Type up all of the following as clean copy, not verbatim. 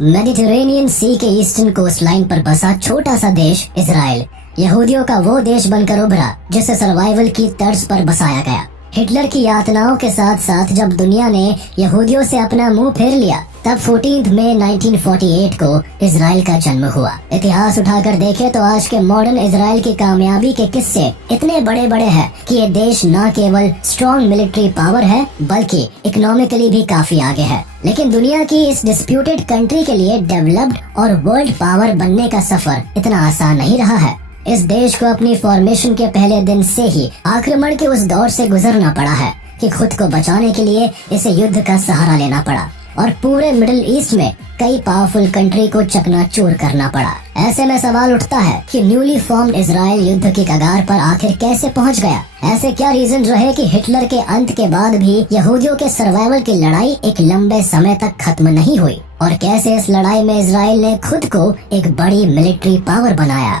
Mediterranean सी के eastern coast line पर बसा छोटा सा देश इजराइल यहूदियों का वो देश बनकर उभरा जिसे सर्वाइवल की तर्ज पर बसाया गया। हिटलर की यातनाओं के साथ साथ जब दुनिया ने यहूदियों से अपना मुंह फेर लिया, तब 14 मई 1948 को इजराइल का जन्म हुआ। इतिहास उठाकर देखें तो आज के मॉडर्न इजराइल की कामयाबी के किस्से इतने बड़े बड़े हैं कि ये देश न केवल स्ट्रॉन्ग मिलिट्री पावर है बल्कि इकोनॉमिकली भी काफी आगे है। लेकिन दुनिया की इस डिस्प्यूटेड कंट्री के लिए डेवलप्ड और वर्ल्ड पावर बनने का सफर इतना आसान नहीं रहा है। इस देश को अपनी फॉर्मेशन के पहले दिन से ही आक्रमण के उस दौर से गुजरना पड़ा है कि खुद को बचाने के लिए इसे युद्ध का सहारा लेना पड़ा और पूरे मिडिल ईस्ट में कई पावरफुल कंट्री को चकनाचूर करना पड़ा। ऐसे में सवाल उठता है कि न्यूली फॉर्म्ड इजराइल युद्ध की कगार पर आखिर कैसे पहुंच गया? ऐसे क्या रीजन रहे कि हिटलर के अंत के बाद भी यहूदियों के सर्वाइवल की लड़ाई एक लंबे समय तक खत्म नहीं हुई? और कैसे इस लड़ाई में इजराइल ने खुद को एक बड़ी मिलिट्री पावर बनाया?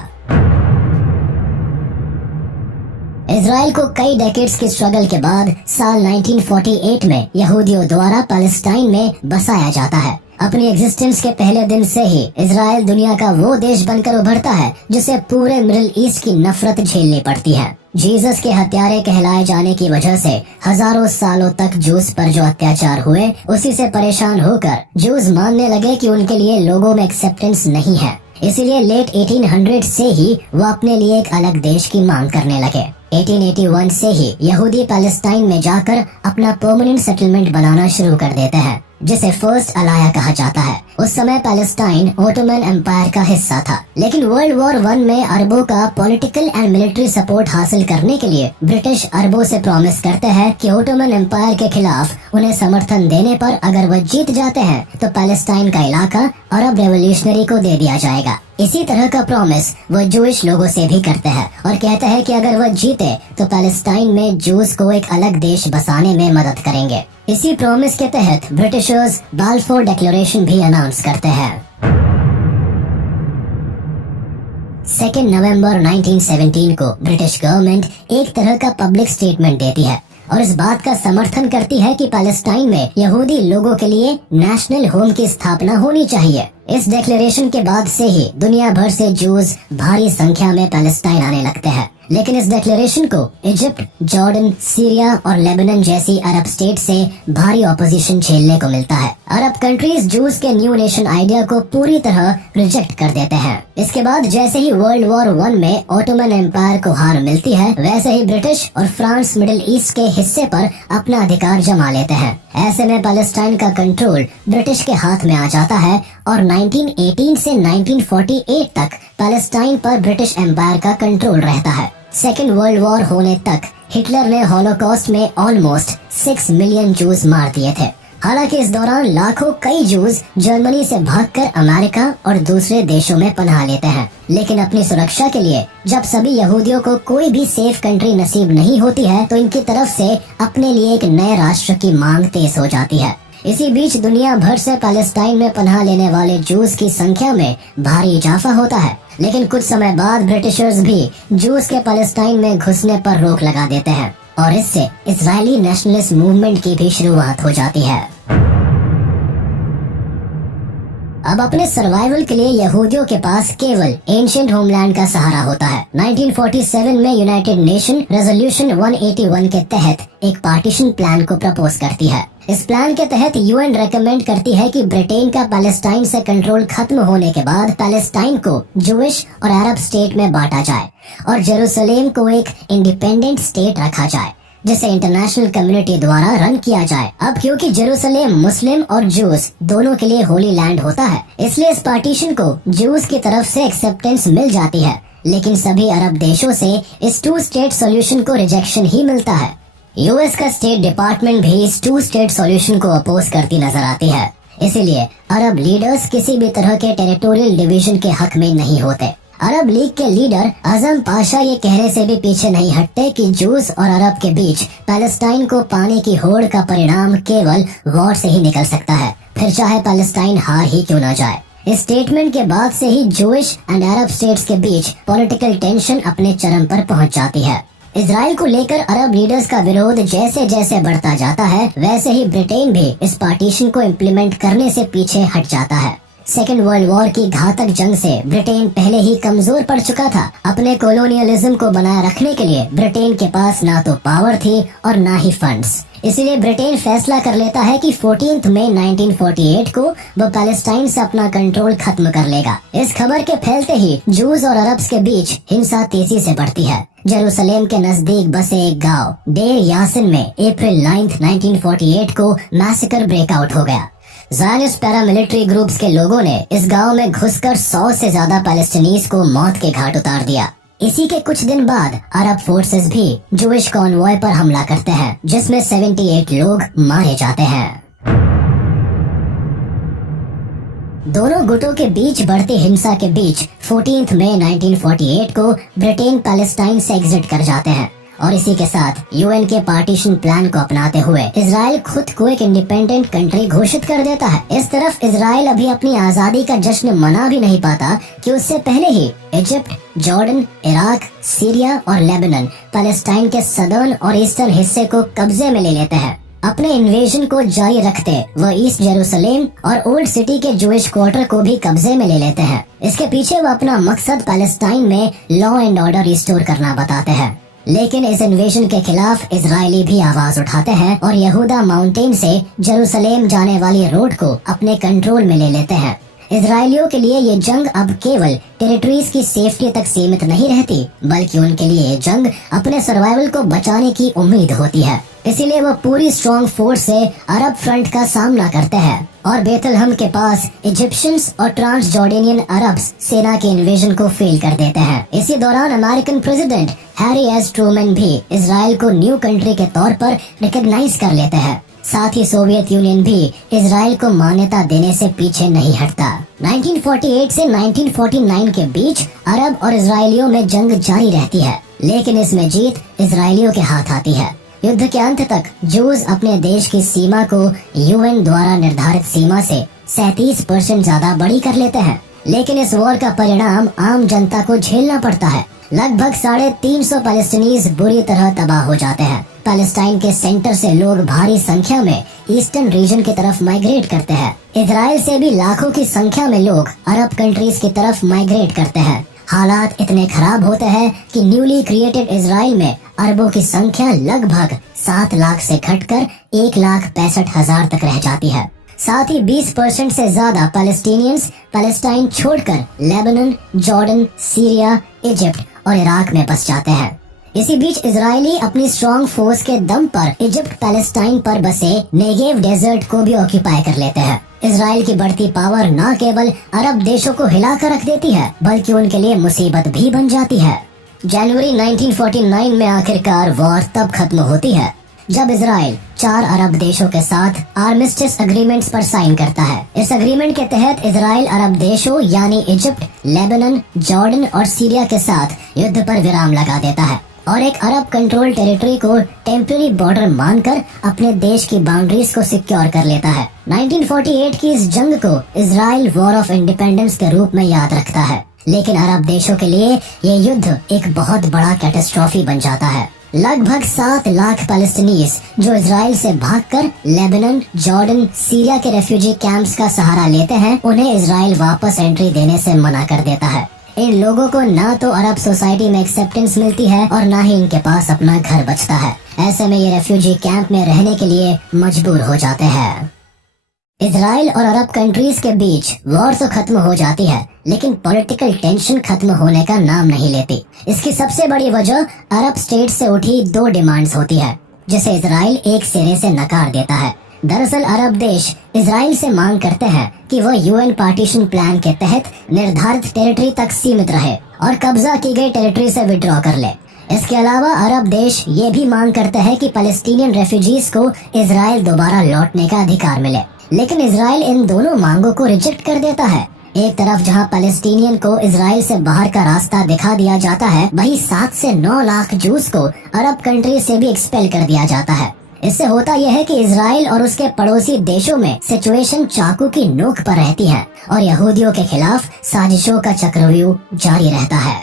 इजराइल को कई डेकेड्स की स्ट्रगल के बाद साल 1948 में यहूदियों द्वारा पैलेस्टाइन में बसाया जाता है। अपनी एग्जिस्टेंस के पहले दिन से ही इजराइल दुनिया का वो देश बनकर उभरता है जिसे पूरे मिडिल ईस्ट की नफरत झेलनी पड़ती है। जीसस के हत्यारे कहलाए जाने की वजह से हजारों सालों तक जूस पर जो अत्याचार हुए, उसी से परेशान होकर जूस मानने लगे कि उनके लिए लोगों में एक्सेप्टेंस नहीं है। इसीलिए लेट 1800 से ही वो अपने लिए एक अलग देश की मांग करने लगे। 1881 से ही यहूदी पैलेस्टाइन में जाकर अपना परमानेंट सेटलमेंट बनाना शुरू कर देते हैं, जिसे फर्स्ट अलाया कहा जाता है। उस समय पैलेस्टाइन ओटोमन एम्पायर का हिस्सा था, लेकिन वर्ल्ड वॉर 1 में अरबों का पॉलिटिकल एंड मिलिट्री सपोर्ट हासिल करने के लिए ब्रिटिश अरबों से प्रॉमिस करते हैं कि ओटोमन एम्पायर के खिलाफ उन्हें समर्थन देने पर अगर वह जीत जाते हैं तो पैलेस्टाइन का इलाका अरब रेवोल्यूशनरी को दे दिया जाएगा। इसी तरह का प्रॉमिस वह जूइश लोगों से भी करते हैं और कहते हैं कि अगर वह जीते तो पैलेस्टाइन में जूस को एक अलग देश बसाने में मदद करेंगे। इसी प्रॉमिस के तहत ब्रिटिशर्स बाल्फोर डिक्लेरेशन भी अनाउंस करते हैं। 2 नवंबर 1917 को ब्रिटिश गवर्नमेंट एक तरह का पब्लिक स्टेटमेंट देती है और इस बात का समर्थन करती है कि पैलेस्टाइन में यहूदी लोगों के लिए नेशनल होम की स्थापना होनी चाहिए। इस डिक्लेरेशन के बाद से ही दुनिया भर से जूस भारी संख्या में पैलेस्टाइन आने लगते हैं। लेकिन इस डिक्लेरेशन को इजिप्ट, जॉर्डन, सीरिया और लेबनान जैसी अरब स्टेट से भारी ऑपोजिशन झेलने को मिलता है। अरब कंट्रीज जूस के न्यू नेशन आइडिया को पूरी तरह रिजेक्ट कर देते हैं। इसके बाद जैसे ही वर्ल्ड वॉर 1 में ओटोमन एम्पायर को हार मिलती है, वैसे ही ब्रिटिश और फ्रांस मिडिल ईस्ट के हिस्से पर अपना अधिकार जमा लेते हैं। ऐसे में पैलेस्टाइन का कंट्रोल ब्रिटिश के हाथ में आ जाता है और 1918 से 1948 तक पैलेस्टाइन पर ब्रिटिश एम्पायर का कंट्रोल रहता है। सेकेंड वर्ल्ड वॉर होने तक हिटलर ने हॉलोकॉस्ट में ऑलमोस्ट 6 मिलियन जूस मार दिए थे। हालांकि इस दौरान लाखों कई जूस जर्मनी से भागकर अमेरिका और दूसरे देशों में पनाह लेते हैं। लेकिन अपनी सुरक्षा के लिए जब सभी यहूदियों को कोई भी सेफ कंट्री नसीब नहीं होती है, तो इनकी तरफ से अपने लिए एक नए राष्ट्र की मांग तेज हो जाती है। इसी बीच दुनिया भर से पैलेस्टाइन में पनाह लेने वाले जूस की संख्या में भारी इजाफा होता है। लेकिन कुछ समय बाद ब्रिटिशर्स भी जूस के पैलेस्टाइन में घुसने पर रोक लगा देते हैं और इससे इजरायली नेशनलिस्ट मूवमेंट की भी शुरुआत हो जाती है। अब अपने सर्वाइवल के लिए यहूदियों के पास केवल एंशिएंट होमलैंड का सहारा होता है। 1947 में यूनाइटेड नेशन रेजोल्यूशन 181 के तहत एक पार्टीशन प्लान को प्रपोज करती है। इस प्लान के तहत यूएन रेकमेंड करती है कि ब्रिटेन का पैलेस्टाइन से कंट्रोल खत्म होने के बाद पैलेस्टाइन को जूइश और अरब स्टेट में बांटा जाए और जेरूसलेम को एक इंडिपेंडेंट स्टेट रखा जाए जिसे इंटरनेशनल कम्युनिटी द्वारा रन किया जाए। अब क्योंकि जेरूसलेम मुस्लिम और जूस दोनों के लिए होली लैंड होता है, इसलिए इस पार्टीशन को जूस की तरफ से एक्सेप्टेंस मिल जाती है। लेकिन सभी अरब देशों से इस 2 स्टेट सॉल्यूशन को रिजेक्शन ही मिलता है। यूएस का स्टेट डिपार्टमेंट भी इस 2 स्टेट सॉल्यूशन को अपोज करती नजर आती है। इसीलिए अरब लीडर्स किसी भी तरह के टेरिटोरियल डिवीजन के हक में नहीं होते। अरब लीग के लीडर आजम पाशा ये कहने से भी पीछे नहीं हटते कि जूस और अरब के बीच पैलेस्टाइन को पाने की होड़ का परिणाम केवल वॉर से ही निकल सकता है, फिर चाहे पैलेस्टाइन हार ही क्यों न जाए। इस स्टेटमेंट के बाद से ही जूइश एंड अरब स्टेट्स के बीच पॉलिटिकल टेंशन अपने चरम पर पहुंच जाती है। इजराइल को लेकर अरब लीडर्स का विरोध जैसे जैसे बढ़ता जाता है, वैसे ही ब्रिटेन भी इस पार्टीशन को इम्प्लीमेंट करने से पीछे हट जाता है। सेकेंड वर्ल्ड वॉर की घातक जंग से ब्रिटेन पहले ही कमजोर पड़ चुका था। अपने कॉलोनियलिज्म को बनाए रखने के लिए ब्रिटेन के पास ना तो पावर थी और ना ही फंड्स। इसीलिए ब्रिटेन फैसला कर लेता है कि 14 मई 1948 को वो पैलेस्टाइन से अपना कंट्रोल खत्म कर लेगा। इस खबर के फैलते ही जूस और अरब्स के बीच हिंसा तेजी से बढ़ती है। जेरूसलेम के नजदीक बसे एक गांव डेर यासिन में अप्रैल 9, 1948 को मैसेकर ब्रेकआउट हो गया। ज़ायनिस्ट पैरामिलिट्री ग्रुप्स के लोगों ने इस गांव में घुसकर 100 से ज्यादा पैलेस्टीनीज को मौत के घाट उतार दिया। इसी के कुछ दिन बाद अरब फोर्सेस भी जूइश कॉन्वॉय पर हमला करते हैं, जिसमें 78 लोग मारे जाते हैं। दोनों गुटों के बीच बढ़ती हिंसा के बीच 14 मई 1948 को ब्रिटेन पैलेस्टाइन से एग्जिट कर जाते हैं और इसी के साथ यूएन के पार्टीशन प्लान को अपनाते हुए इजराइल खुद को एक इंडिपेंडेंट कंट्री घोषित कर देता है। इस तरफ इजराइल अभी अपनी आजादी का जश्न मना भी नहीं पाता कि उससे पहले ही इजिप्ट, जॉर्डन, इराक, सीरिया और लेबनान पैलेस्टाइन के सदर्न और ईस्टर्न हिस्से को कब्जे में ले लेते हैं। अपने इन्वेजन को जारी रखते वह ईस्ट जेरूसलेम और ओल्ड सिटी के जूइश क्वार्टर को भी कब्जे में ले लेते हैं। इसके पीछे वो अपना मकसद पैलेस्टाइन में लॉ एंड ऑर्डर रिस्टोर करना बताते हैं। लेकिन इस इन्वेजन के खिलाफ इजरायली भी आवाज उठाते हैं और यहूदा माउंटेन से जेरूसलेम जाने वाली रोड को अपने कंट्रोल में ले लेते हैं। इजरायलियों के लिए ये जंग अब केवल टेरिटरीज की सेफ्टी तक सीमित नहीं रहती, बल्कि उनके लिए ये जंग अपने सर्वाइवल को बचाने की उम्मीद होती है। इसीलिए वो पूरी स्ट्रॉन्ग फोर्स से अरब फ्रंट का सामना करते हैं और बेथलहम के पास इजिप्शियंस और ट्रांस जॉर्डेनियन अरब्स सेना के इन्वेजन को फेल कर देते हैं। इसी दौरान American president Harry S Trueman भी इजराइल को न्यू कंट्री के तौर पर रिकॉग्नाइज कर लेते हैं। साथ ही सोवियत यूनियन भी इजराइल को मान्यता देने से पीछे नहीं हटता। 1948 से 1949 के बीच अरब और इजरायलियों में जंग जारी रहती है, लेकिन इसमें जीत इजरायलियों के हाथ आती है। युद्ध के अंत तक जूस अपने देश की सीमा को यूएन द्वारा निर्धारित सीमा से 37% ज्यादा बड़ी कर लेते हैं, लेकिन इस वॉर का परिणाम आम जनता को झेलना पड़ता है। लगभग 350 पैलेस्टीनीज बुरी तरह तबाह हो जाते हैं। पैलेस्टाइन के सेंटर से लोग भारी संख्या में ईस्टर्न रीजन की तरफ माइग्रेट करते हैं। इजराइल से भी लाखों की संख्या में लोग अरब कंट्रीज की तरफ माइग्रेट करते हैं। हालात इतने खराब होते हैं कि न्यूली क्रिएटेड इजराइल में अरबों की संख्या लगभग 7 लाख से घटकर 1,65,000 तक रह जाती है। साथ ही 20% से ज्यादा पैलेस्टीनियंस पैलेस्टाइन छोड़कर लेबनान, जॉर्डन, सीरिया, इजिप्ट और इराक में बस जाते हैं। इसी बीच इजरायली अपनी स्ट्रॉन्ग फोर्स के दम पर इजिप्ट पैलेस्टाइन पर बसे नेगेव डेजर्ट को भी ऑक्यूपाई कर लेते हैं। इजराइल की बढ़ती पावर न केवल अरब देशों को हिलाकर रख देती है, बल्कि उनके लिए मुसीबत भी बन जाती है। जनवरी 1949 में आखिरकार वॉर तब खत्म होती है जब इजराइल 4 अरब देशों के साथ आर्मिस्टिस एग्रीमेंट्स पर साइन करता है। इस एग्रीमेंट के तहत इजराइल अरब देशों यानी इजिप्ट, लेबनान, जॉर्डन और सीरिया के साथ युद्ध पर विराम लगा देता है और एक अरब कंट्रोल टेरिटरी को टेम्पररी बॉर्डर मानकर अपने देश की बाउंड्रीज को सिक्योर कर लेता है। 1948 की इस जंग को इजराइल वॉर ऑफ इंडिपेंडेंस के रूप में याद रखता है, लेकिन अरब देशों के लिए ये युद्ध एक बहुत बड़ा कैटास्ट्रॉफी बन जाता है। लगभग 7 लाख पैलेस्टीनीज जो इजराइल से भागकर लेबनान, जॉर्डन, सीरिया के रेफ्यूजी कैंप्स का सहारा लेते हैं, उन्हें इजराइल वापस एंट्री देने से मना कर देता है। इन लोगों को ना तो अरब सोसाइटी में एक्सेप्टेंस मिलती है और ना ही इनके पास अपना घर बचता है। ऐसे में ये रेफ्यूजी कैंप में रहने के लिए मजबूर हो जाते हैं। इजराइल और अरब कंट्रीज के बीच वॉर तो खत्म हो जाती है, लेकिन पॉलिटिकल टेंशन खत्म होने का नाम नहीं लेती। इसकी सबसे बड़ी वजह अरब स्टेट से उठी 2 डिमांड्स होती है, जिसे इजराइल एक सिरे से नकार देता है। दरअसल अरब देश इजराइल से मांग करते हैं कि वह यूएन पार्टीशन प्लान के तहत निर्धारित टेरिटरी तक सीमित रहे और कब्जा की गई टेरिटरी से विड्रॉ कर ले। इसके अलावा अरब देश ये भी मांग करते हैं कि पैलेस्टीनियन रेफ्यूजीज को इजराइल दोबारा लौटने का अधिकार मिले, लेकिन इजराइल इन दोनों मांगों को रिजेक्ट कर देता है। एक तरफ जहां पैलेस्टीनियन को इजराइल से बाहर का रास्ता दिखा दिया जाता है, वहीं 7 से 9 लाख जूस को अरब कंट्री से भी एक्सपेल कर दिया जाता है। इससे होता यह है कि इजराइल और उसके पड़ोसी देशों में सिचुएशन चाकू की नोक पर रहती है और यहूदियों के खिलाफ साजिशों का चक्रव्यूह जारी रहता है।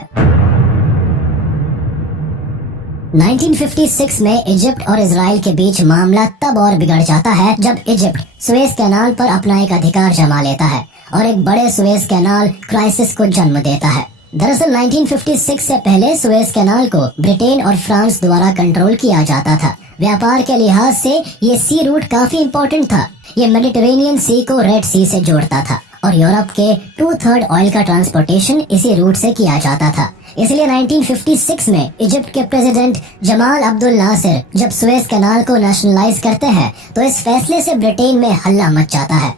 1956 में इजिप्ट और इजराइल के बीच मामला तब और बिगड़ जाता है जब इजिप्ट सुएज कैनाल पर अपना एक अधिकार जमा लेता है और एक बड़े सुएज कैनाल क्राइसिस को जन्म देता है। दरअसल 1956 से पहले सुएज कैनाल को ब्रिटेन और फ्रांस द्वारा कंट्रोल किया जाता था। व्यापार के लिहाज से ये सी रूट काफी इम्पोर्टेंट था। ये मेडिटेरेनियन सी को रेड सी से जोड़ता था और यूरोप के 2/3 ऑयल का ट्रांसपोर्टेशन इसी रूट से किया जाता था। इसलिए 1956 में इजिप्ट के प्रेसिडेंट जमाल अब्दुल नासिर जब सुएज कैनाल को नेशनलाइज करते हैं तो इस फैसले से ब्रिटेन में हल्ला मच जाता है।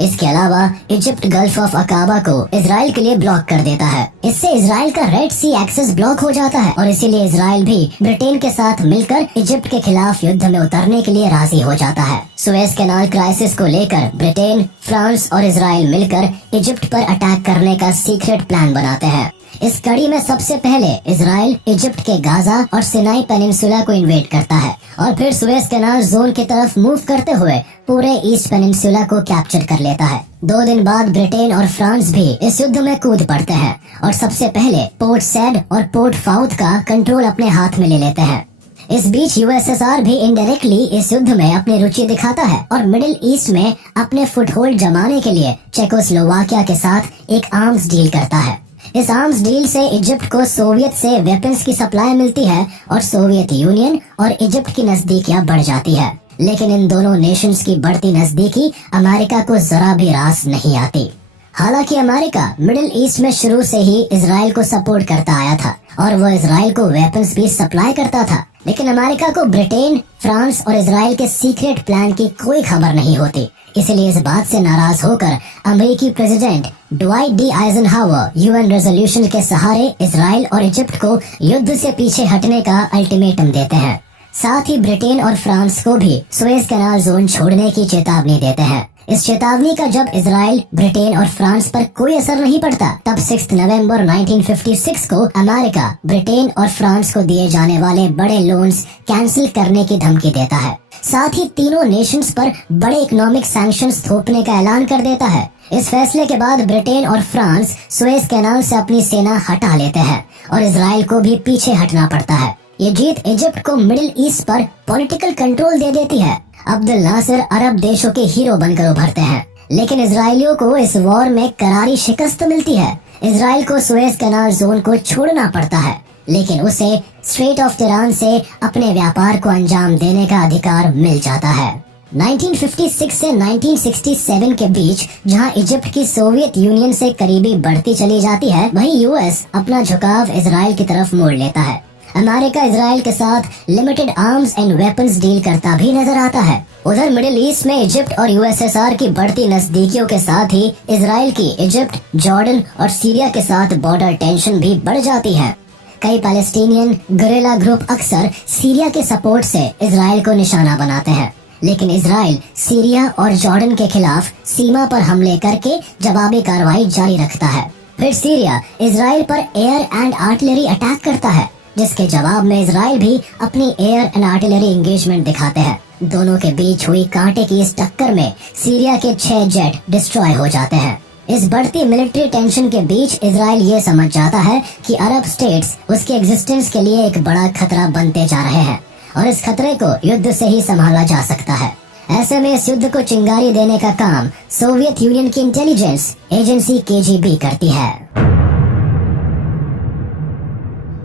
इसके अलावा इजिप्ट गल्फ ऑफ अकाबा को इजराइल के लिए ब्लॉक कर देता है। इससे इजराइल का रेड सी एक्सेस ब्लॉक हो जाता है और इसीलिए इजराइल भी ब्रिटेन के साथ मिलकर इजिप्ट के खिलाफ युद्ध में उतरने के लिए राजी हो जाता है। सुएज कैनाल क्राइसिस को लेकर ब्रिटेन, फ्रांस और इजराइल मिलकर इजिप्ट पर अटैक करने का सीक्रेट प्लान बनाते हैं। इस कड़ी में सबसे पहले इजराइल इजिप्ट के गाजा और सिनाई पेनिनसुला को इन्वेड करता है और फिर सुएज कैनाल जोन की तरफ मूव करते हुए पूरे ईस्ट पेनिनसुला को कैप्चर कर लेता है। 2 दिन बाद ब्रिटेन और फ्रांस भी इस युद्ध में कूद पड़ते हैं और सबसे पहले पोर्ट सैड और पोर्ट फाउथ का कंट्रोल अपने हाथ में ले लेते हैं। इस बीच यूएसएसआर भी इनडायरेक्टली इस युद्ध में अपनी रुचि दिखाता है और मिडिल ईस्ट में अपने फुटहोल्ड जमाने के लिए चेकोस्लोवाकिया के साथ एक आर्म्स डील करता है। इस आर्म्स डील से इजिप्ट को सोवियत से वेपन्स की सप्लाई मिलती है और सोवियत यूनियन और इजिप्ट की नजदीकियां बढ़ जाती है। लेकिन इन दोनों नेशंस की बढ़ती नजदीकी अमेरिका को जरा भी रास नहीं आती। हालांकि अमेरिका मिडिल ईस्ट में शुरू से ही इजराइल को सपोर्ट करता आया था और वो इजराइल को वेपन्स भी सप्लाई करता था, लेकिन अमेरिका को ब्रिटेन, फ्रांस और इजराइल के सीक्रेट प्लान की कोई खबर नहीं होती। इसलिए इस बात से नाराज होकर अमेरिकी president Dwight D Eisenhower UN resolution के सहारे इजराइल और इजिप्ट को युद्ध से पीछे हटने का अल्टीमेटम देते हैं। साथ ही ब्रिटेन और फ्रांस को भी सुएज कैनाल जोन छोड़ने की चेतावनी देते हैं। इस चेतावनी का जब इजराइल, ब्रिटेन और फ्रांस पर कोई असर नहीं पड़ता, तब 6 नवंबर 1956 को अमेरिका ब्रिटेन और फ्रांस को दिए जाने वाले बड़े लोन्स कैंसिल करने की धमकी देता है। साथ ही तीनों नेशंस पर बड़े इकोनॉमिक सैंक्शंस थोपने का ऐलान कर देता है। इस फैसले के बाद ब्रिटेन और फ्रांस सुएज कैनाल से अपनी सेना हटा लेते हैं और इजराइल को भी पीछे हटना पड़ता है। ये जीत इजिप्ट को मिडिल ईस्ट पर पॉलिटिकल कंट्रोल दे देती है। अब्दुल नासिर अरब देशों के हीरो बनकर उभरते हैं, लेकिन इजरायलियों को इस वॉर में करारी शिकस्त मिलती है। इजराइल को सुएज कैनाल जोन को छोड़ना पड़ता है, लेकिन उसे स्ट्रेट ऑफ टिरान से अपने व्यापार को अंजाम देने का अधिकार मिल जाता है। 1956 से 1967 के बीच जहां इजिप्ट की सोवियत यूनियन से करीबी बढ़ती चली जाती है, वहीं यूएस अपना झुकाव इजराइल की तरफ मोड़ लेता है। अमेरिका इजराइल के साथ limited arms and weapons deal करता भी नजर आता है। उधर मिडिल ईस्ट में इजिप्ट और यूएसएसआर की बढ़ती नजदीकियों के साथ ही इजराइल की इजिप्ट, जॉर्डन और सीरिया के साथ बॉर्डर टेंशन भी बढ़ जाती है। कई पैलेस्टीनियन गुरिल्ला ग्रुप अक्सर सीरिया के सपोर्ट से इजराइल को निशाना बनाते हैं, लेकिन इजराइल सीरिया और जॉर्डन के खिलाफ सीमा पर हमले करके जवाबी कार्रवाई जारी रखता है। फिर सीरिया इजराइल पर एयर एंड आर्टिलरी अटैक करता है, जिसके जवाब में इजराइल भी अपनी एयर एंड आर्टिलरी एंगेजमेंट दिखाते हैं। दोनों के बीच हुई कांटे की इस टक्कर में सीरिया के 6 जेट डिस्ट्रॉय हो जाते हैं। इस बढ़ती मिलिट्री टेंशन के बीच इजराइल ये समझ जाता है कि अरब स्टेट्स उसके एग्जिस्टेंस के लिए एक बड़ा खतरा बनते जा रहे हैं और इस खतरे को युद्ध से ही संभाला जा सकता है। ऐसे में इस युद्ध को चिंगारी देने का काम सोवियत यूनियन की इंटेलिजेंस एजेंसी केजीबी करती है।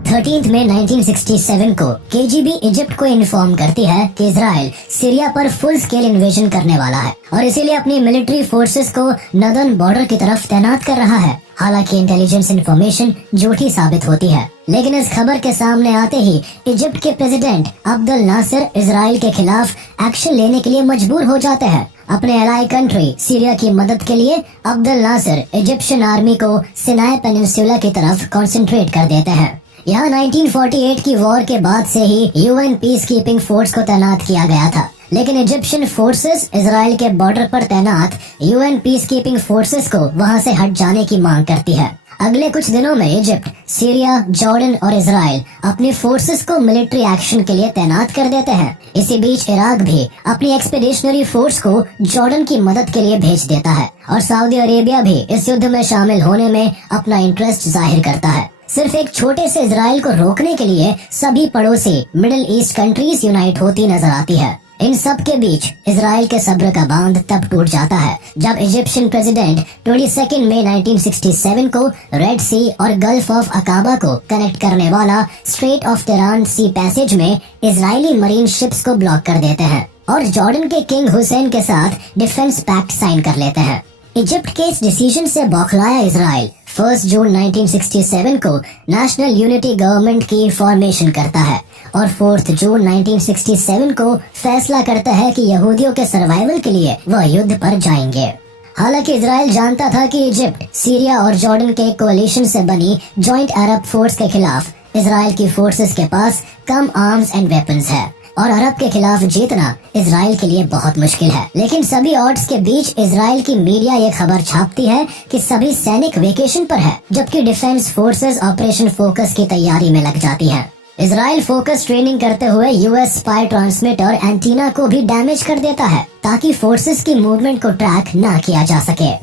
13 मई 1967 को केजीबी इजिप्ट को इन्फॉर्म करती है कि इजराइल सीरिया पर फुल स्केल इन्वेजन करने वाला है और इसीलिए अपनी मिलिट्री फोर्सेस को नदर्न बॉर्डर की तरफ तैनात कर रहा है। हालांकि इंटेलिजेंस इंफॉर्मेशन झूठी साबित होती है, लेकिन इस खबर के सामने आते ही इजिप्ट के प्रेसिडेंट अब्दुल नासिर इजराइल के खिलाफ एक्शन लेने के लिए मजबूर हो जाते हैं। अपने एलाई कंट्री सीरिया की मदद के लिए अब्दुल नासिर इजिप्शियन आर्मी को सिनाई पेनिनसुला की तरफ कंसंट्रेट कर देते हैं। यहाँ 1948 की वॉर के बाद से ही यूएन पीस कीपिंग फोर्स को तैनात किया गया था, लेकिन इजिप्शियन फोर्सेस इजराइल के बॉर्डर पर तैनात यूएन पीस कीपिंग फोर्सेस को वहाँ से हट जाने की मांग करती है। अगले कुछ दिनों में इजिप्ट, सीरिया, जॉर्डन और इजराइल अपनी फोर्सेस को मिलिट्री एक्शन के लिए तैनात कर देते हैं। इसी बीच इराक भी अपनी एक्सपीडिशनरी फोर्स को जॉर्डन की मदद के लिए भेज देता है और सऊदी अरेबिया भी इस युद्ध में शामिल होने में अपना इंटरेस्ट जाहिर करता है। सिर्फ एक छोटे से इजराइल को रोकने के लिए सभी पड़ोसी मिडिल ईस्ट कंट्रीज यूनाइट होती नजर आती है। इन सब के बीच इजराइल के सब्र का बांध तब टूट जाता है जब इजिप्शियन प्रेसिडेंट 22 मई 1967 को रेड सी और गल्फ ऑफ अकाबा को कनेक्ट करने वाला स्ट्रेट ऑफ टेहरान सी पैसेज में इजरायली मरीन शिप्स को ब्लॉक कर देते हैं और जॉर्डन के किंग हुसैन के साथ डिफेंस पैक्ट साइन कर लेते हैं। इजिप्ट के इस डिसीजन से बौखलाया इजराइल 1 जून 1967 को नेशनल यूनिटी गवर्नमेंट की फॉर्मेशन करता है और 4 जून 1967 को फैसला करता है कि यहूदियों के सर्वाइवल के लिए वह युद्ध पर जाएंगे। हालांकि इजराइल जानता था कि इजिप्ट, सीरिया और जॉर्डन के कोalition से बनी जॉइंट अरब फोर्स के खिलाफ इजराइल की फोर्सेस के पास कम आर्म्स एंड वेपन्स है और अरब के खिलाफ जीतना इजराइल के लिए बहुत मुश्किल है। लेकिन सभी ऑड्स के बीच इजराइल की मीडिया ये खबर छापती है कि सभी सैनिक वेकेशन पर है, जबकि डिफेंस फोर्सेस ऑपरेशन फोकस की तैयारी में लग जाती है। इजराइल फोकस ट्रेनिंग करते हुए यूएस स्पाई ट्रांसमीटर एंटीना को भी डैमेज कर देता है ताकि फोर्सेस की मूवमेंट को ट्रैक ना किया जा सके।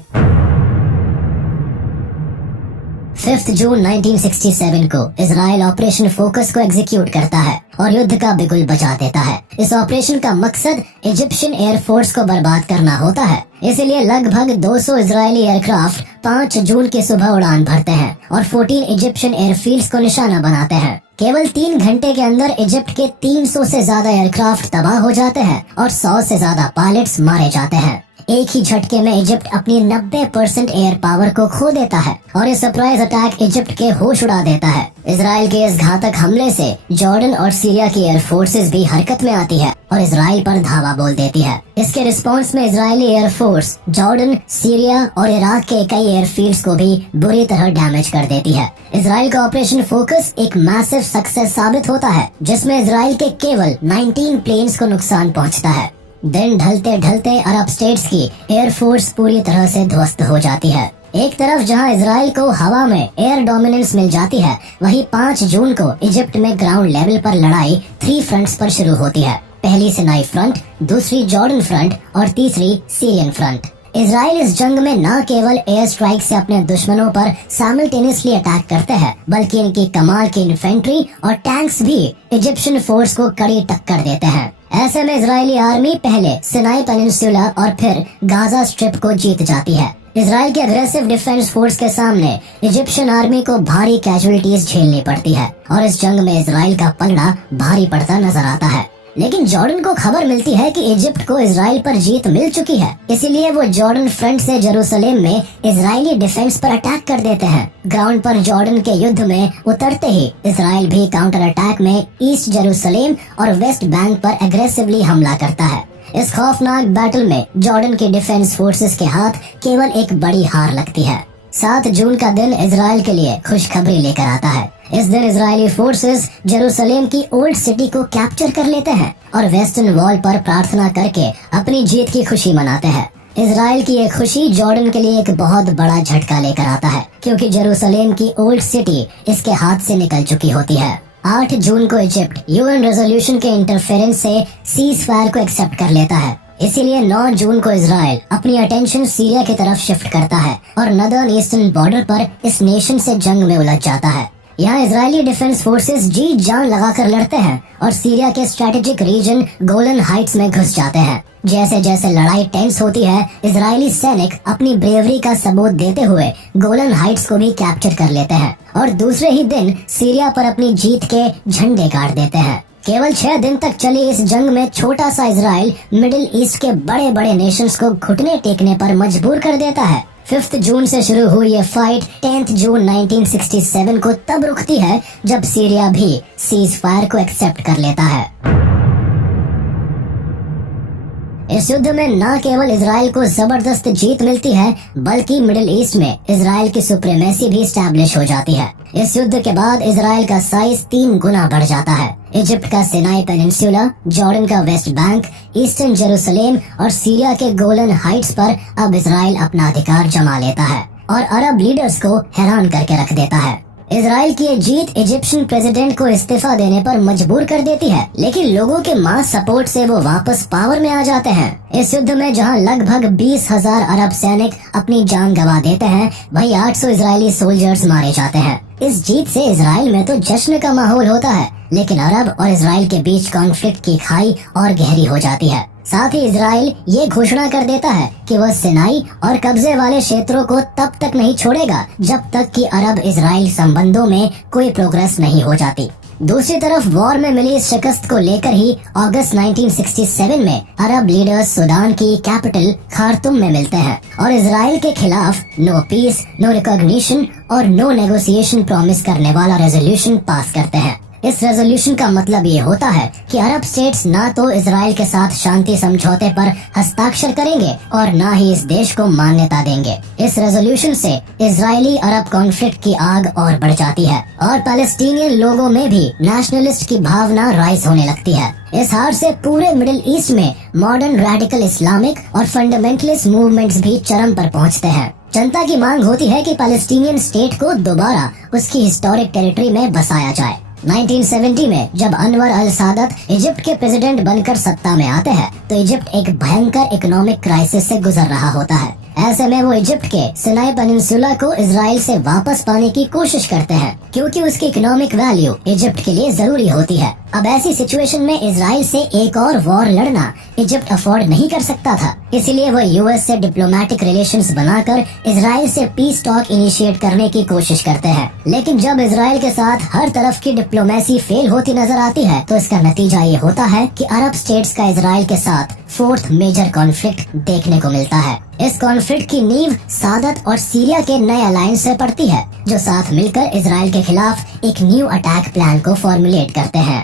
5 जून 1967 को इजराइल ऑपरेशन फोकस को एग्जीक्यूट करता है और युद्ध का बिगुल बजा देता है। इस ऑपरेशन का मकसद इजिप्शियन एयरफोर्स को बर्बाद करना होता है, इसलिए लगभग 200 इजरायली एयरक्राफ्ट 5 जून की सुबह उड़ान भरते हैं और 14 इजिप्शियन एयरफील्ड्स को निशाना बनाते हैं। केवल 3 घंटे के अंदर इजिप्ट के 300 से ज्यादा एयरक्राफ्ट तबाह हो जाते हैं और 100 से ज्यादा पायलट्स मारे जाते हैं। एक ही झटके में इजिप्ट अपनी 90% एयर पावर को खो देता है और ये सरप्राइज अटैक इजिप्ट के होश उड़ा देता है। इजराइल के इस घातक हमले से जॉर्डन और सीरिया की एयर फोर्सेस भी हरकत में आती है और इजराइल पर धावा बोल देती है। इसके रिस्पांस में Israeli air force Jordan, Syria और इराक के कई एयरफील्ड्स को भी बुरी तरह डैमेज कर देती है। इजराइल का ऑपरेशन फोकस एक मैसिव सक्सेस साबित होता है, जिसमें इजराइल के केवल 19 प्लेन्स को नुकसान पहुंचता है। दिन ढलते ढलते अरब स्टेट्स की एयरफोर्स पूरी तरह से ध्वस्त हो जाती है। एक तरफ जहां इजराइल को हवा में एयर डोमिनेंस मिल जाती है, वहीं 5 जून को इजिप्ट में ग्राउंड लेवल पर लड़ाई 3 फ्रंट्स पर शुरू होती है। पहली सिनाई फ्रंट, दूसरी जॉर्डन फ्रंट और तीसरी सीरियन फ्रंट। इजराइल इस जंग में न केवल एयर स्ट्राइक से अपने दुश्मनों पर साइमल्टेनियसली अटैक करते हैं, बल्कि इनकी कमाल की इन्फेंट्री और टैंक्स भी इजिप्शियन फोर्स को कड़ी टक्कर देते हैं। ऐसे में इजरायली आर्मी पहले सिनाई पेनिनसुला और फिर गाजा स्ट्रिप को जीत जाती है। इजराइल के अग्रेसिव डिफेंस फोर्स के सामने इजिप्शियन आर्मी को भारी कैजुअलिटीज झेलनी पड़ती है और इस जंग में इजराइल का पलड़ा भारी पड़ता नजर आता है। लेकिन जॉर्डन को खबर मिलती है कि इजिप्ट को इजराइल पर जीत मिल चुकी है, इसीलिए वो जॉर्डन फ्रंट से जेरूसलेम में इजरायली डिफेंस पर अटैक कर देते हैं। ग्राउंड पर जॉर्डन के युद्ध में उतरते ही इजराइल भी काउंटर अटैक में ईस्ट जेरूसलेम और वेस्ट बैंक पर एग्रेसिवली हमला करता है। इस खौफनाक बैटल में जॉर्डन के डिफेंस फोर्सेस के हाथ केवल एक बड़ी हार लगती है। 7 जून का दिन इजराइल के लिए खुशखबरी लेकर आता है। इस दिन इजरायली फोर्सेस जेरूसलेम की ओल्ड सिटी को कैप्चर कर लेते हैं और वेस्टर्न वॉल पर प्रार्थना करके अपनी जीत की खुशी मनाते हैं। इजराइल की ये खुशी जॉर्डन के लिए एक बहुत बड़ा झटका लेकर आता है, क्योंकि जेरूसलेम की ओल्ड सिटी इसके हाथ से निकल चुकी होती है। 8 जून को इजिप्ट यूएन रेजोल्यूशन के इंटरफेरेंस से सीज फायर को एक्सेप्ट कर लेता है। इसीलिए 9 जून को इजराइल अपनी अटेंशन सीरिया की तरफ शिफ्ट करता है और नदर्न ईस्टर्न बॉर्डर पर इस नेशन से जंग में उलझ जाता है। यहाँ इजरायली डिफेंस फोर्सेस जी जान लगाकर लड़ते हैं और सीरिया के स्ट्रेटेजिक रीजन गोलन हाइट्स में घुस जाते हैं। जैसे जैसे लड़ाई टेंस होती है, इजरायली सैनिक अपनी ब्रेवरी का सबूत देते हुए गोलन हाइट्स को भी कैप्चर कर लेते हैं और दूसरे ही दिन सीरिया पर अपनी जीत के झंडे गाड़ देते हैं। केवल 6 दिन तक चली इस जंग में छोटा सा इजराइल मिडिल ईस्ट के बड़े बड़े नेशंस को घुटने टेकने पर मजबूर कर देता है। 5 जून से शुरू हुई ये फाइट 10 जून 1967 को तब रुकती है जब सीरिया भी सीज फायर को एक्सेप्ट कर लेता है। इस युद्ध में न केवल इजराइल को जबरदस्त जीत मिलती है, बल्कि मिडिल ईस्ट में इजराइल की सुप्रीमेसी भी स्टैब्लिश हो जाती है। इस युद्ध के बाद इजराइल का साइज 3 गुना बढ़ जाता है। इजिप्ट का सिनाई पेनिनसुला, जॉर्डन का वेस्ट बैंक, ईस्टर्न जेरूसलेम और सीरिया के गोलन हाइट्स पर अब इजराइल अपना अधिकार जमा लेता है और अरब लीडर्स को हैरान करके रख देता है। इजराइल की ये जीत इजिप्शियन प्रेसिडेंट को इस्तीफा देने पर मजबूर कर देती है, लेकिन लोगों के मास सपोर्ट से वो वापस पावर में आ जाते हैं। इस युद्ध में जहां लगभग 20,000 अरब सैनिक अपनी जान गंवा देते हैं, वहीं 800 इजरायली सोल्जर्स मारे जाते हैं। इस जीत से इजराइल में तो जश्न का माहौल होता है, लेकिन अरब और इजराइल के बीच कॉन्फ्लिक्ट की खाई और गहरी हो जाती है। साथ ही इजराइल ये घोषणा कर देता है कि वह सिनाई और कब्जे वाले क्षेत्रों को तब तक नहीं छोड़ेगा जब तक कि अरब इजराइल संबंधों में कोई प्रोग्रेस नहीं हो जाती। दूसरी तरफ वॉर में मिली शिकस्त को लेकर ही अगस्त 1967 में अरब लीडर्स सूडान की कैपिटल खार्तुम में मिलते हैं और इजराइल के खिलाफ नो पीस, नो रिकॉग्निशन और नो नेगोशिएशन प्रॉमिस करने वाला रेजोल्यूशन पास करते हैं। इस रेजोल्यूशन का मतलब ये होता है कि अरब स्टेट्स ना तो इजराइल के साथ शांति समझौते पर हस्ताक्षर करेंगे और ना ही इस देश को मान्यता देंगे। इस रेजोल्यूशन से इजरायली अरब कॉन्फ्लिक्ट की आग और बढ़ जाती है और पैलेस्टीनियन लोगों में भी नेशनलिस्ट की भावना राइज होने लगती है। इस हार से पूरे मिडिल ईस्ट में मॉडर्न रेडिकल इस्लामिक और फंडामेंटलिस्ट मूवमेंट्स भी चरम पर पहुंचते हैं। जनता की मांग होती है कि पैलेस्टीनियन स्टेट को दोबारा उसकी हिस्टोरिक टेरिटरी में बसाया जाए। 1970 में जब अनवर अल सादत इजिप्ट के प्रेसिडेंट बनकर सत्ता में आते हैं, तो इजिप्ट एक भयंकर इकोनॉमिक क्राइसिस से गुजर रहा होता है। ऐसे में वो इजिप्ट के सिनाई पेनिनसुला को इजराइल से वापस पाने की कोशिश करते हैं, क्योंकि उसकी इकोनॉमिक वैल्यू इजिप्ट के लिए जरूरी होती है। अब ऐसी सिचुएशन में इजराइल से एक और वॉर लड़ना इजिप्ट अफोर्ड नहीं कर सकता था, इसलिए वो यूएस से डिप्लोमेटिक रिलेशंस बनाकर इजराइल से पीस टॉक इनिशिएट करने की कोशिश करते हैं। लेकिन जब इजराइल के साथ हर तरफ की डिप्लोमेसी फेल होती नजर आती है, तो इसका नतीजा ये होता है कि अरब स्टेट्स का इजराइल के साथ फोर्थ मेजर कॉन्फ्लिक्ट देखने को मिलता है। इस कॉन्फ्लिक्ट की नींव सादत और सीरिया के नए अलायंस से पड़ती है, जो साथ मिलकर इजराइल के खिलाफ एक न्यू अटैक प्लान को फॉर्मुलेट करते हैं।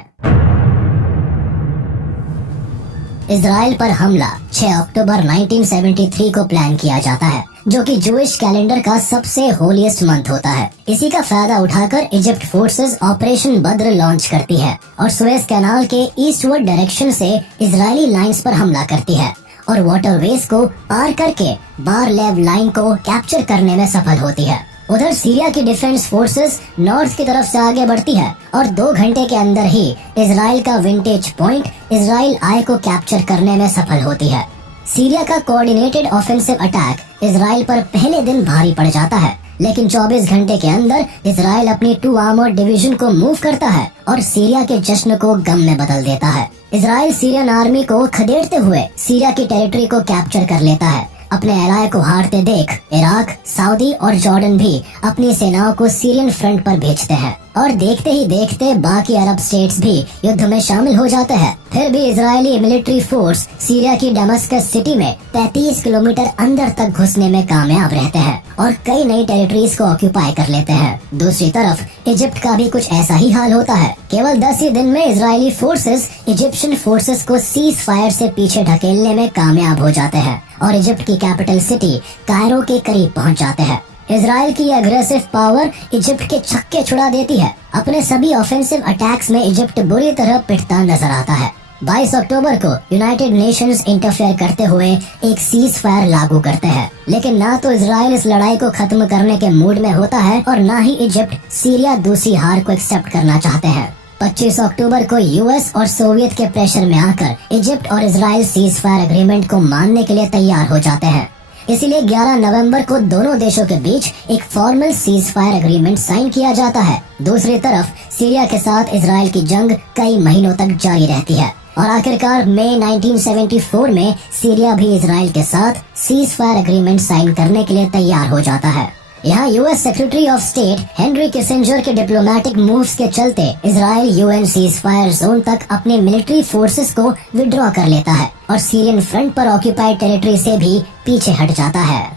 इजराइल पर हमला 6 अक्टूबर 1973 को प्लान किया जाता है, जो कि जूइश कैलेंडर का सबसे होलीएस्ट मंथ होता है। इसी का फायदा उठाकर Egypt forces operation Badr launch करती है और सुएज कैनाल के ईस्टवर्ड डायरेक्शन से इजरायली लाइंस पर हमला करती है और वाटरवेज को पार करके बार-लेव लाइन को कैप्चर करने में सफल होती है। उधर सीरिया की डिफेंस फोर्सेस नॉर्थ की तरफ से आगे बढ़ती है और 2 घंटे के अंदर ही इजराइल का विंटेज पॉइंट इजराइल आई को कैप्चर करने में सफल होती है। सीरिया का कोऑर्डिनेटेड ऑफेंसिव अटैक इजराइल पर पहले दिन भारी पड़ जाता है, लेकिन 24 घंटे के अंदर इजराइल अपनी 2 आर्मर्ड डिवीजन को मूव करता है और सीरिया के जश्न को गम में बदल देता है। इजराइल सीरियन आर्मी को खदेड़ते हुए सीरिया की टेरिटरी को कैप्चर कर लेता है। अपने एलाय को हारते देख इराक, सऊदी और जॉर्डन भी अपनी सेनाओं को सीरियन फ्रंट पर भेजते हैं और देखते ही देखते बाकी अरब स्टेट्स भी युद्ध में शामिल हो जाते हैं। फिर भी इजरायली मिलिट्री फोर्स सीरिया की डमस्कस सिटी में 33 किलोमीटर अंदर तक घुसने में कामयाब रहते हैं और कई नई टेरिटरीज को ऑक्यूपाई कर लेते हैं। दूसरी तरफ इजिप्ट का भी कुछ ऐसा ही हाल होता है। केवल 10 ही दिन में इजरायली फोर्सेस इजिप्शियन फोर्सेस को सीज फायर से पीछे ढकेलने में कामयाब हो जाते हैं और इजिप्ट की कैपिटल सिटी कायरो के करीब पहुंच जाते हैं। इजराइल की अग्रेसिव पावर इजिप्ट के छक्के छुड़ा देती है। अपने सभी ऑफेंसिव अटैक्स में इजिप्ट बुरी तरह पिटता नजर आता है। 22 अक्टूबर को यूनाइटेड नेशंस इंटरफेयर करते हुए एक सीज फायर लागू करते हैं, लेकिन ना तो इजराइल इस लड़ाई को खत्म करने के मूड में होता है और ना ही इजिप्ट सीरिया दूसरी हार को एक्सेप्ट करना चाहते हैं। 25 अक्टूबर को यूएस और सोवियत के प्रेशर में आकर इजिप्ट और इजराइल सीज फायर एग्रीमेंट को मानने के लिए तैयार हो जाते हैं। इसीलिए 11 नवंबर को दोनों देशों के बीच एक formal ceasefire agreement sign किया जाता है। दूसरी तरफ सीरिया के साथ इजराइल की जंग कई महीनों तक जारी रहती है और आखिरकार मई 1974 में सीरिया भी इजराइल के साथ सीज फायर एग्रीमेंट साइन करने के लिए तैयार हो जाता है। यहाँ US secretary of state Henry Kissinger के डिप्लोमेटिक मूव्स के चलते Israel UN cease fire zone तक अपने मिलिट्री फोर्सेस को विड्रॉ कर लेता है और सीरियन फ्रंट पर ऑक्यूपाइड टेरिटरी से भी पीछे हट जाता है।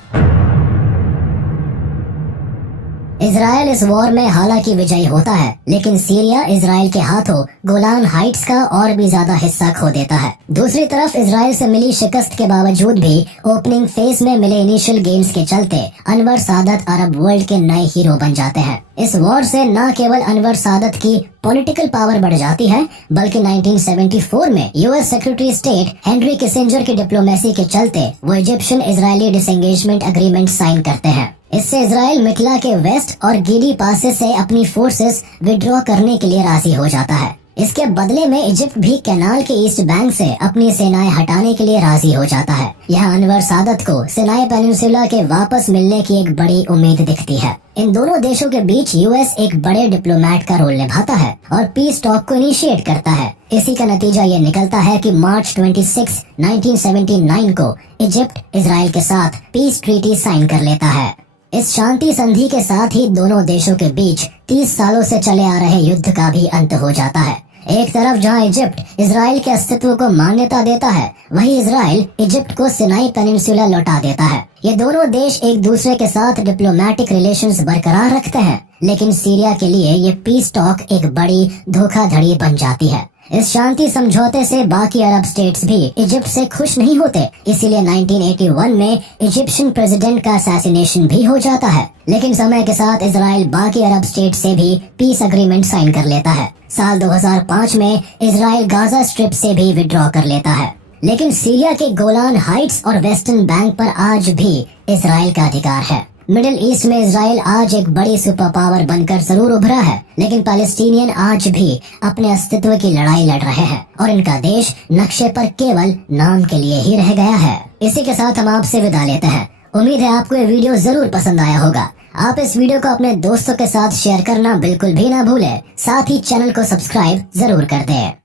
इजराइल इस वॉर में हालांकि विजयी होता है, लेकिन सीरिया इजराइल के हाथों गोलान हाइट्स का और भी ज्यादा हिस्सा खो देता है। दूसरी तरफ इजराइल से मिली शिकस्त के बावजूद भी ओपनिंग फेज में मिले इनिशियल गेम्स के चलते अनवर सादत अरब वर्ल्ड के नए हीरो बन जाते हैं। इस वॉर से न केवल अनवर सादत की पॉलिटिकल पावर बढ़ जाती है, बल्कि 1974 में US secretary state Henry Kissinger की डिप्लोमेसी के चलते वो Egyptian Israeli disengagement agreement sign करते हैं। इससे इजराइल मिकला के वेस्ट और गिली पासे से अपनी फोर्सेस विड्रॉ करने के लिए राजी हो जाता है। इसके बदले में इजिप्ट भी कैनाल के ईस्ट बैंक से अपनी सेनाएं हटाने के लिए राजी हो जाता है। यह अनवर सादत को सिनाई पेनिनसुला के वापस मिलने की एक बड़ी उम्मीद दिखती है। इन दोनों देशों के बीच यूएस एक बड़े डिप्लोमेट का रोल निभाता है और पीस टॉक को इनिशिएट करता है। इसी का नतीजा ये निकलता है कि मार्च 26, 1979 को इजिप्ट इजराइल के साथ पीस ट्रीटी साइन कर लेता है। इस शांति संधि के साथ ही दोनों देशों के बीच 30 सालों से चले आ रहे युद्ध का भी अंत हो जाता है। एक तरफ जहां इजिप्ट इजराइल के अस्तित्व को मान्यता देता है, वहीं इजराइल इजिप्ट को सिनाई पेनिनसुला लौटा देता है। ये दोनों देश एक दूसरे के साथ डिप्लोमेटिक रिलेशंस बरकरार रखते हैं, लेकिन सीरिया के लिए ये पीस टॉक एक बड़ी धोखाधड़ी बन जाती है। इस शांति समझौते से बाकी अरब स्टेट्स भी इजिप्ट से खुश नहीं होते, इसीलिए 1981 में इजिप्शियन प्रेसिडेंट का असैसिनेशन भी हो जाता है। लेकिन समय के साथ इजराइल बाकी अरब स्टेट से भी पीस एग्रीमेंट साइन कर लेता है। साल 2005 में इजराइल गाजा स्ट्रिप से भी विड्रॉ कर लेता है। लेकिन सीरिया के गोलान हाइट्स और वेस्टर्न बैंक पर आज भी इजराइल का अधिकार है। मिडिल ईस्ट में इजराइल आज एक बड़ी सुपर पावर बनकर जरूर उभरा है, लेकिन पैलेस्टीनियन आज भी अपने अस्तित्व की लड़ाई लड़ रहे हैं और इनका देश नक्शे पर केवल नाम के लिए ही रह गया है। इसी के साथ हम आपसे विदा लेते हैं। उम्मीद है आपको ये वीडियो जरूर पसंद आया होगा। आप इस वीडियो को अपने दोस्तों के साथ शेयर करना बिल्कुल भी ना भूलें। साथ ही चैनल को सब्सक्राइब जरूर कर दें।